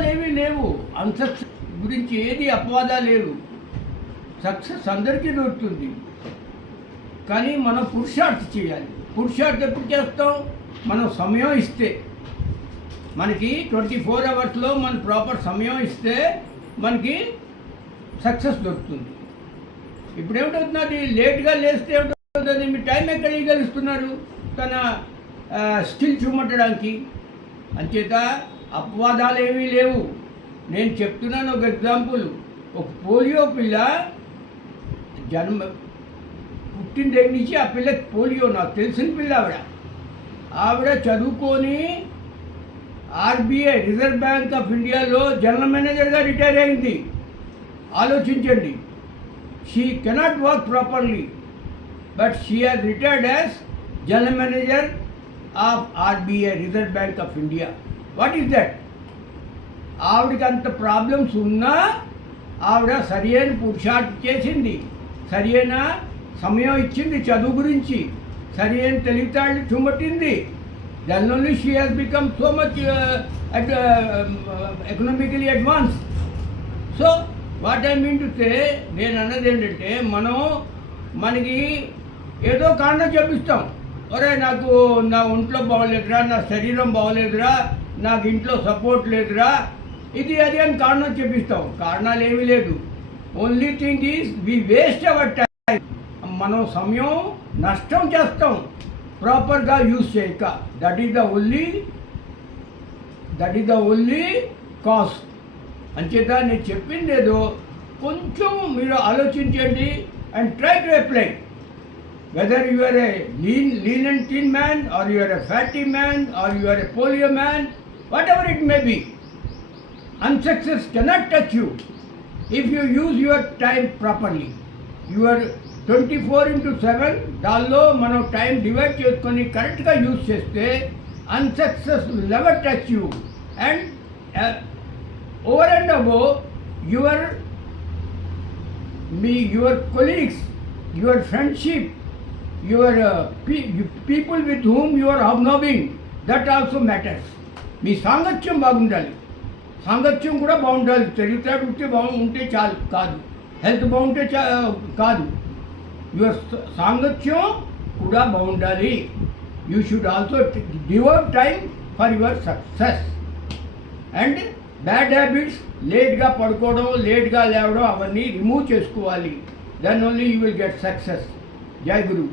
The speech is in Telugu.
అపవాదాలు ఏమీ లేవు. అన్సక్సెస్ గురించి ఏది అపవాదాలు లేవు. సక్సెస్ అందరికీ దొరుకుతుంది. కానీ మనం పురుషార్థ చేయాలి. పురుషార్థం ఎప్పుడు చేస్తాం? మనం సమయం ఇస్తే. మనకి 24 అవర్స్లో మన ప్రాపర్ సమయం ఇస్తే మనకి సక్సెస్ దొరుకుతుంది. ఇప్పుడు ఏమిటవుతున్నది? లేట్గా లేస్తే ఏమిటవుతుంది? మీ టైం ఎక్కడ ఇవ్వగలుగుతున్నారు తన స్కిల్ చూమట్టడానికి? అంచేత అపవాదాలు ఏమీ లేవు. నేను చెప్తున్నాను ఒక ఎగ్జాంపుల్. ఒక పోలియో పిల్ల పుట్టిన దగ్గర నుంచి ఆ పిల్లకి పోలియో, నాకు తెలిసిన పిల్ల. ఆవిడ చదువుకొని ఆర్బీఐ రిజర్వ్ బ్యాంక్ ఆఫ్ ఇండియాలో జనరల్ మేనేజర్గా రిటైర్ అయింది. ఆలోచించండి. She cannot work properly, but she has retired as general manager of RBI reserve bank of India. What is that? ఆవిడకి అంత ప్రాబ్లమ్స్ ఉన్నా ఆవిడ సరియైన పురుషార్థం చేసింది, సరియైన సమయం ఇచ్చింది చదువు గురించి, సరియైన తెలివితేటలు చూమట్టింది. Then only she has become so much economically advance. So what I mean to say, నేను అన్నది ఏంటంటే, మనకి ఏదో కారణం చెప్పిస్తాం. ఒరే నాకు నా ఒంట్లో బాగోలేదురా, నా శరీరం బాగోలేదురా, నాకు ఇంట్లో సపోర్ట్ లేదురా, ఇది అది అని కారణం చెప్పిస్తాం. కారణాలు ఏమీ లేదు. Only thing is we waste our time. మనం సమయం నష్టం చేస్తాం ప్రాపర్గా యూజ్ చేయక. That is the only cause. అంచేత నేను చెప్పింది ఏదో కొంచెం మీరు ఆలోచించండి and try to apply. Whether you are a lean and thin man, or you are a fatty man, or you are a polio man, whatever it may be, unsuccess cannot touch you if you use your time properly. Your 24/7 దానిలో మనం టైం డివైడ్ చేసుకొని కరెక్ట్గా యూజ్ చేస్తే unsuccess will never touch you. And over and above your colleagues, your friendship, your people with whom you are hobnobbing, that also matters. మీ సాంగత్యం బాగుండాలి. సాంగత్యం కూడా బాగుండాలి. తెలివితేటలు ఉంటే బాగుంటే చాలు కాదు, హెల్త్ బాగుంటే కాదు, యువర్ సాంగత్యం కూడా బాగుండాలి. You should also devote time for your success. And bad habits, లేట్గా పడుకోవడం, లేట్గా లేవడం, అవన్నీ రిమూవ్ చేసుకోవాలి. Then only you will get success. జై గురు.